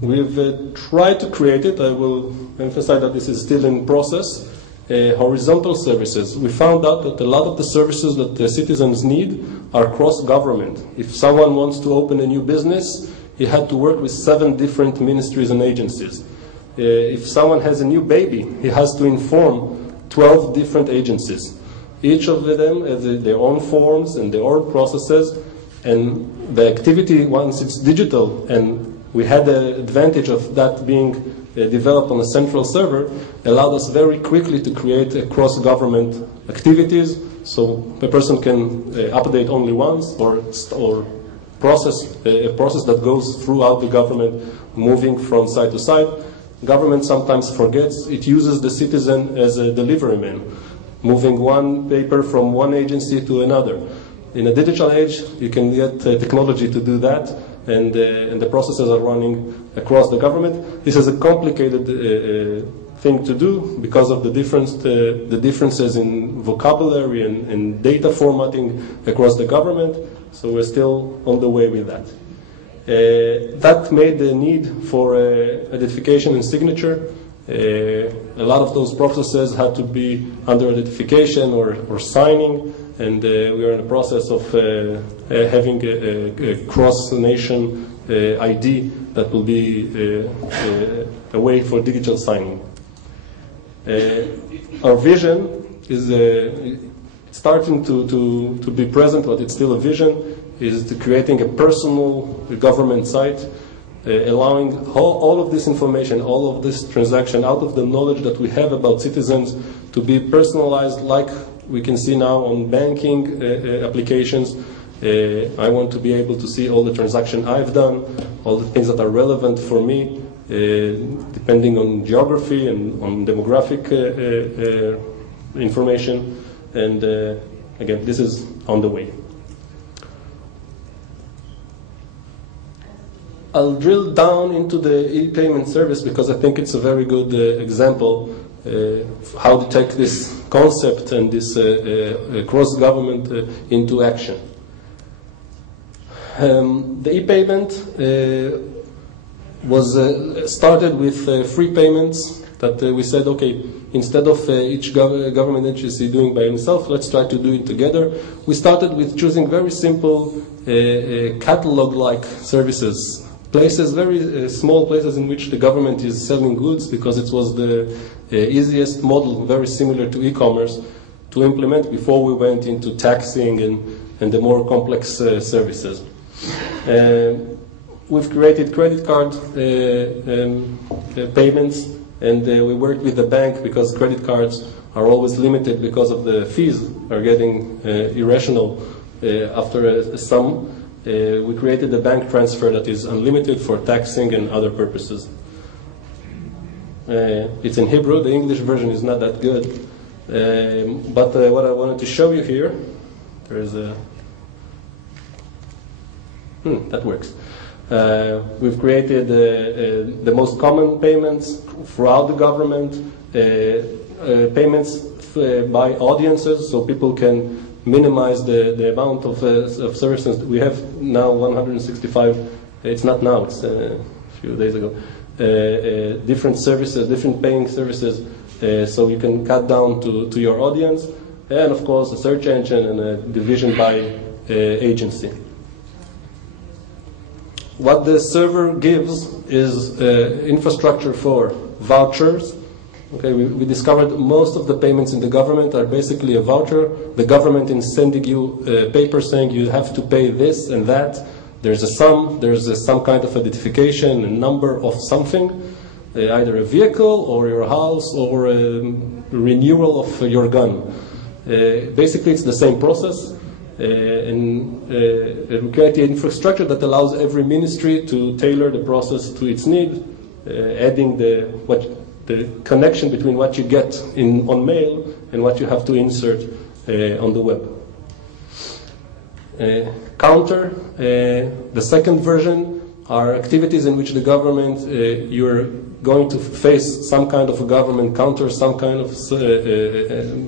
We've tried to create it. I will emphasize that this is still in process. Horizontal services. We found out that a lot of the services that the citizens need are cross-government. If someone wants to open a new business, he had to work with 7 different ministries and agencies. If someone has a new baby, he has to inform 12 different agencies. Each of them has their own forms and their own processes, and the activity, once it's digital, and we had the advantage of that being developed on a central server, allowed us very quickly to create cross-government activities, so a person can update only once or process a process that goes throughout the government, moving from side to side. Government sometimes forgets it uses the citizen as a delivery man, moving one paper from one agency to another. In a digital age, you can get technology to do that, and the processes are running across the government. This is a complicated thing to do because of the differences in vocabulary and data formatting across the government, so we're still on the way with that. That made the need for identification and signature. A lot of those processes had to be under identification or signing, and we are in the process of having a cross-nation ID that will be a way for digital signing. Our vision is starting to be present, but it's still a vision, is to creating a personal government site, allowing all of this information, all of this transaction, out of the knowledge that we have about citizens, to be personalized, like we can see now on banking applications. I want to be able to see all the transactions I've done, all the things that are relevant for me, depending on geography and on demographic information. And again, this is on the way. I'll drill down into the e-payment service because I think it's a very good example how to take this concept and this cross-government into action. The e-payment was started with free payments that we said, okay, instead of each government agency doing by himself, let's try to do it together. We started with choosing very simple catalog-like services. Places, very small places in which the government is selling goods, because it was the easiest model, very similar to e-commerce, to implement before we went into taxing and the more complex services. We've created credit card payments, and we worked with the bank because credit cards are always limited because of the fees are getting irrational after a sum. We created a bank transfer that is unlimited for taxing and other purposes. It's in Hebrew. The English version is not that good. But what I wanted to show you here, there's a... that works. We've created the most common payments throughout the government, payments by audiences, so people can minimize the amount of services. We have now 165, it's not now, it's a few days ago, different services, different paying services, so you can cut down to your audience, and of course a search engine and a division by agency. What the server gives is infrastructure for vouchers. Okay, we discovered most of the payments in the government are basically a voucher. The government is sending you a paper saying you have to pay this and that. There's a sum, there's some kind of identification, a number of something, either a vehicle or your house or a renewal of your gun. Basically, it's the same process. And we create the infrastructure that allows every ministry to tailor the process to its need, adding the connection between what you get on mail and what you have to insert on the web. Counter, the second version, are activities in which the government, you're going to face some kind of a government counter, some kind of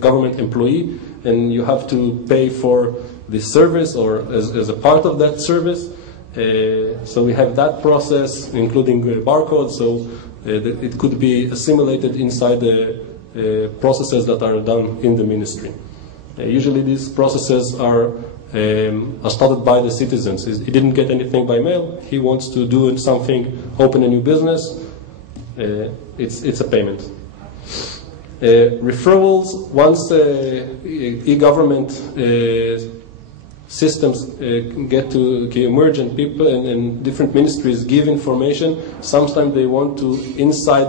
government employee, and you have to pay for the service or as a part of that service. So we have that process, including barcodes, so it could be assimilated inside the processes that are done in the ministry. Usually these processes are started by the citizens. He didn't get anything by mail. He wants to do something, open a new business. It's a payment. Referrals, once e-government systems get to emerge and people and different ministries give information, sometimes they want to, inside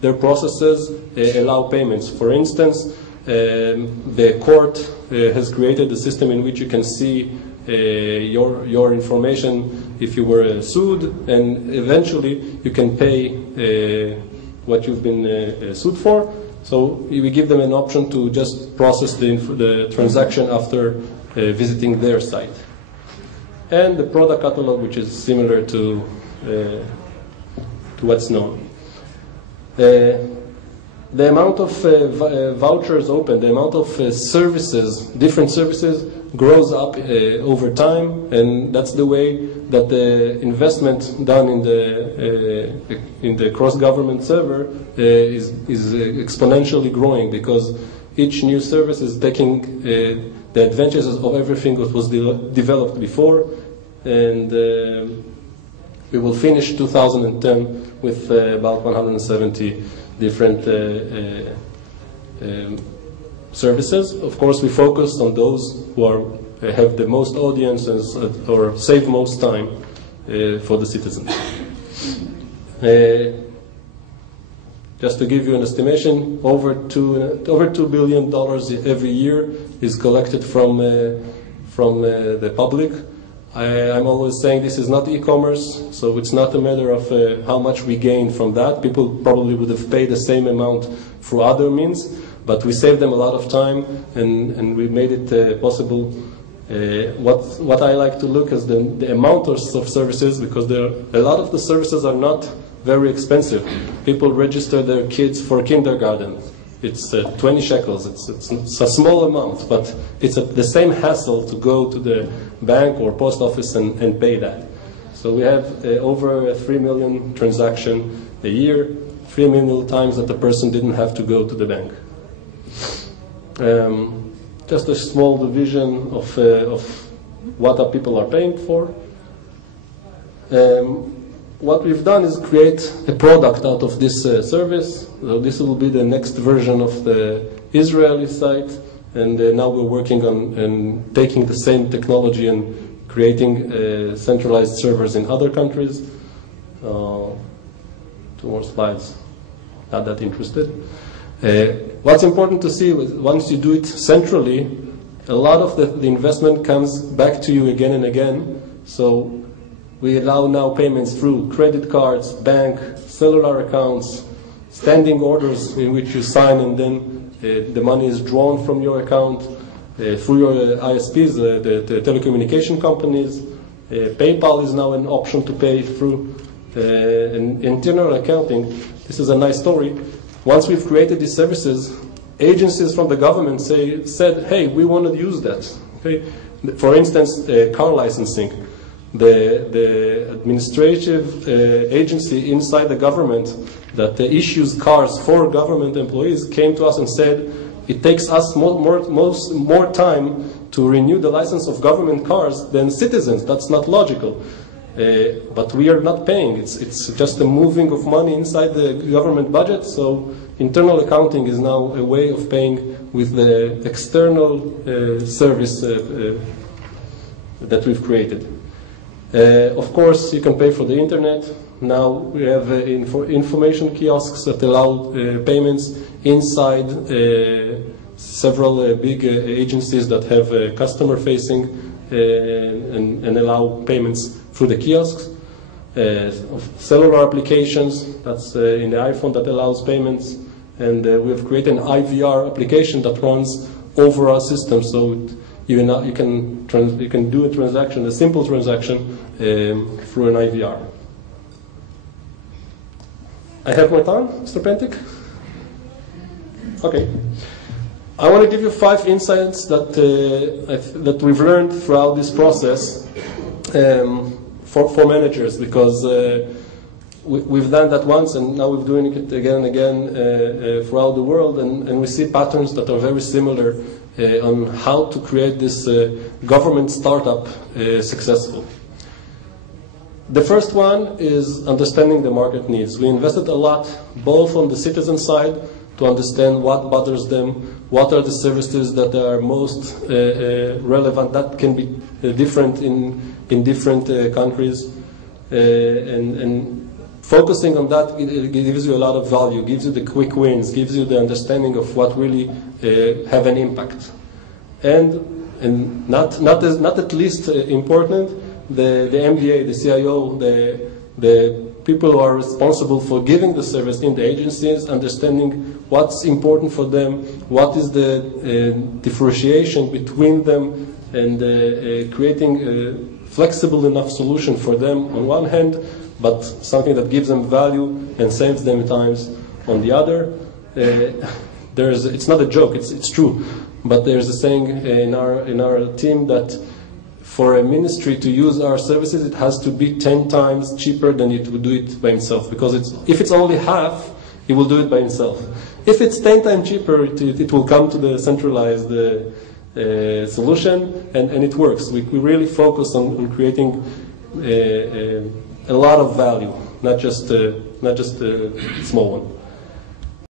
their processes, allow payments. For instance, the court has created a system in which you can see your information if you were sued, and eventually you can pay what you've been sued for. So we give them an option to just process the transaction after visiting their site. And the product catalog, which is similar to what's known. The amount of vouchers open, the amount of services, different services, grows up over time, and that's the way that the investment done in the cross-government server is exponentially growing, because each new service is taking the advantages of everything that was developed before, and we will finish 2010 with about 170 different services. Of course, we focus on those who have the most audiences or save most time for the citizens. Just to give you an estimation, over $2 billion every year is collected from the public. I'm always saying this is not e-commerce, so it's not a matter of how much we gain from that. People probably would have paid the same amount through other means, but we saved them a lot of time, and we made it possible. What I like to look at the amount of services, because a lot of the services are not very expensive. People register their kids for kindergarten. It's 20 shekels. It's a small amount, but it's the same hassle to go to the bank or post office and pay that. So we have over 3 million transactions a year, 3 million times that the person didn't have to go to the bank. Just a small division of what people are paying for. What we've done is create a product out of this service. So this will be the next version of the Israeli site, and now we're working on taking the same technology and creating centralized servers in other countries. 2 more slides. Not that interested. What's important to see is once you do it centrally, a lot of the investment comes back to you again and again. So we allow now payments through credit cards, bank, cellular accounts, standing orders in which you sign, and then the money is drawn from your account through your ISPs, the telecommunication companies. PayPal is now an option to pay through. In internal accounting, this is a nice story. Once we've created these services, agencies from the government said, hey, we want to use that. Okay? For instance, car licensing. The administrative agency inside the government that issues cars for government employees came to us and said, it takes us more time to renew the license of government cars than citizens. That's not logical. But we are not paying. It's just a moving of money inside the government budget. So internal accounting is now a way of paying with the external service that we've created. Of course, you can pay for the internet. Now we have information kiosks that allow payments inside several big agencies that have customer-facing and allow payments through the kiosks. Cellular applications, that's in the iPhone, that allows payments. And we have created an IVR application that runs over our system, so you can do a transaction, a simple transaction, through an IVR. I have more time, Mr. Pentik? Okay. I want to give you 5 insights that we've learned throughout this process. for managers, because we've done that once, and now we're doing it again and again throughout the world, and we see patterns that are very similar on how to create this government startup successful. The first one is understanding the market needs. We invested a lot, both on the citizen side, to understand what bothers them, what are the services that are most relevant, that can be different in different countries, and focusing on that, it gives you a lot of value, gives you the quick wins, gives you the understanding of what really have an impact. And not at least important, the MBA, the CIO, the people who are responsible for giving the service in the agencies, understanding what's important for them, what is the differentiation between them, and creating a flexible enough solution for them on one hand, but something that gives them value and saves them times on the other. It's not a joke, it's true, but there's a saying in our team that for a ministry to use our services, it has to be 10 times cheaper than it would do it by itself. Because if it's only half, it will do it by itself. If it's 10 times cheaper, it will come to the centralized solution, and it works. We really focus on creating a lot of value, not just a small one.